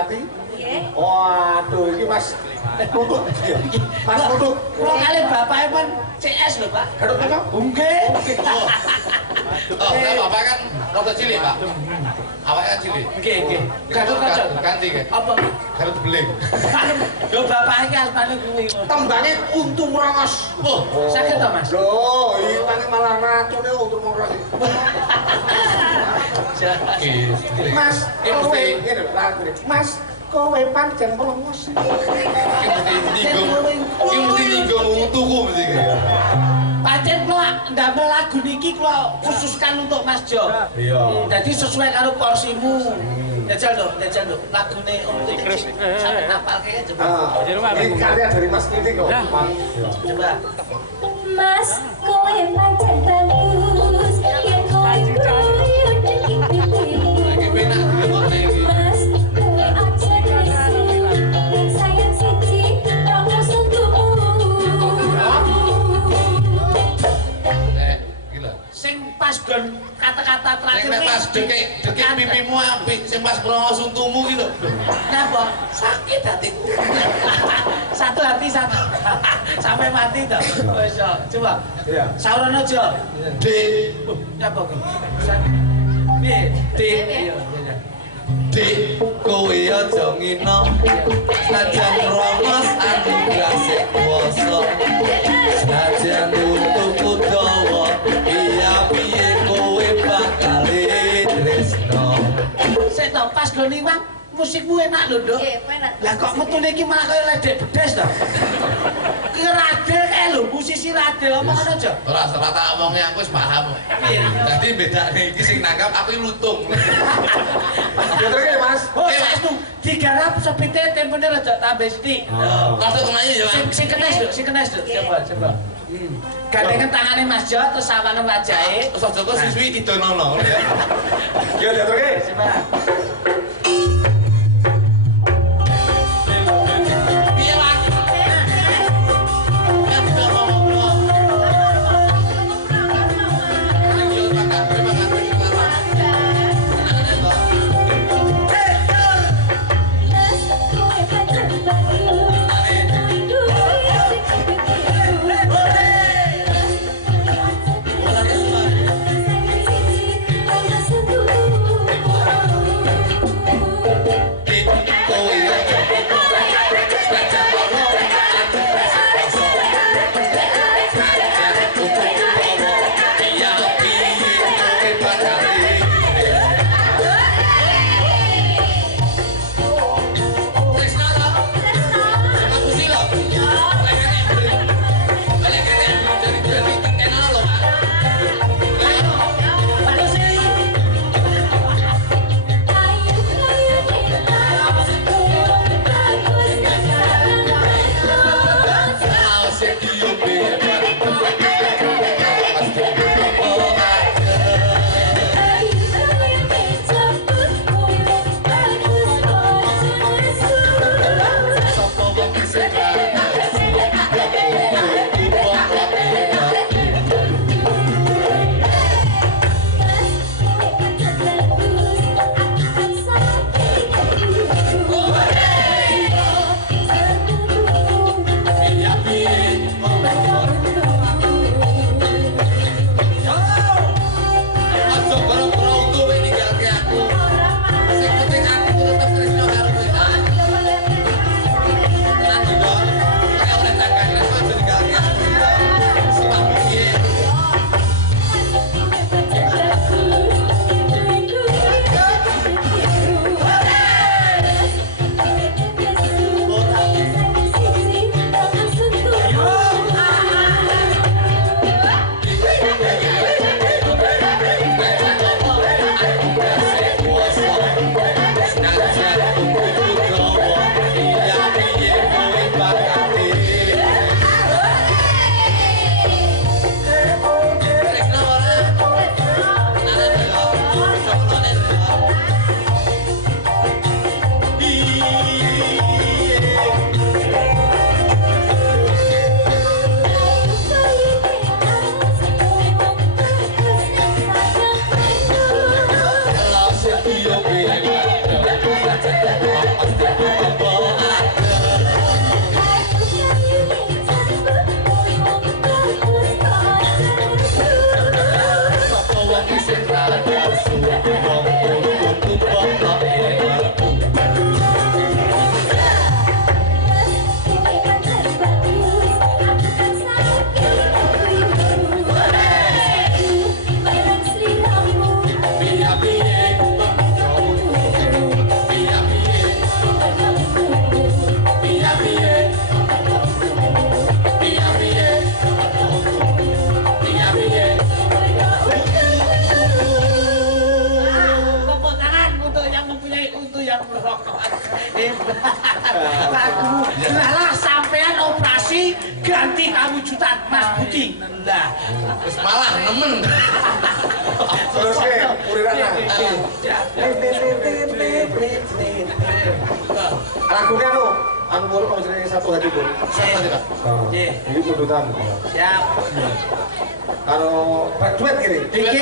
Suliwati. Nggih. Waduh, iki Mas Duduk. Mas Duduk. Kula kali bapake pun CS lho, Pak. Garut apa? Nggih. Oh, kan bapak kan rada cilik, Pak. Awake kan cilik. Nggih. Garut aja. Ganti kan. Apa? Garut beling. Lho bapake ki asmane kuwi. Tembange untung rongos. Oh, Sakit to, Mas? Loh, iki malah racune untung rongos. Mas, kowe ngene lho, Mas, kowe pancen rongos. Iki mesti ninggo tuku mesti. Pancen kula ndamel lagu niki kula khususkan untuk Mas Jo. Iya. Jadi sesuai karo porsimu. Jajal dong, lagune Om Titik. Sampai napal kayaknya coba. Ini karya dari Mas Titik kok. Coba. Mas, kowe pancen bagus. Yen kowe guyu Lagi penak kok iki. Mas, kowe aja nesu. Sayang siji, rongos untukmu. Gila. Sing pas don kata-kata terakhir Sing pas dekek pipimu apik, sing pas brongos untumu iki lho. Napa? Sakit hatiku. Satu hati satu. Sampai mati toh. Wis coba. Iya. Saurono Jo. D. Napa ki? Piye? D. Iya. D. Kowe aja ngino. Sajan brongos anugrah sik kuwasa. Sajan untukku dawa. Iya piye kowe bakal tresno. Sik to pas gone Iwang, musikmu enak lho, Nduk. Nggih, enak. Lah kok metune iki malah kaya ledek bedes to? Ki radel kae lho, musisi radel omongan aja. Ora tak omongi aku wis paham. Dadi bedane iki sing nangkap aku lutung. Ya terus Mas. Oh, saestu digarap sepite tempone rada tambah sithik. Langsung kemayu ya, Mas. Sing kenes, Nduk. Coba. Gandengan tangane Mas Jo terus sawane wajahe. Terus aja kok siswi idonono ya. Ya terus. Coba. Piye lagi? Kan bisa ngomong. Ayo makan, Mas, kowe pancen bagus. Sayang siji, rongos untukmu. Tepuk tangan untuk yang mempunyai untu yang merokok. Aduh, lah sampean operasi ganti kawujudan Mas Budi. Nah, Terus malah nemen. Terus ke urirana. Lagunya anu baru mau jadi satu hati pun. Siapa tadi, Pak? Ini tuntutan. siap. Kalau duet gini. Iki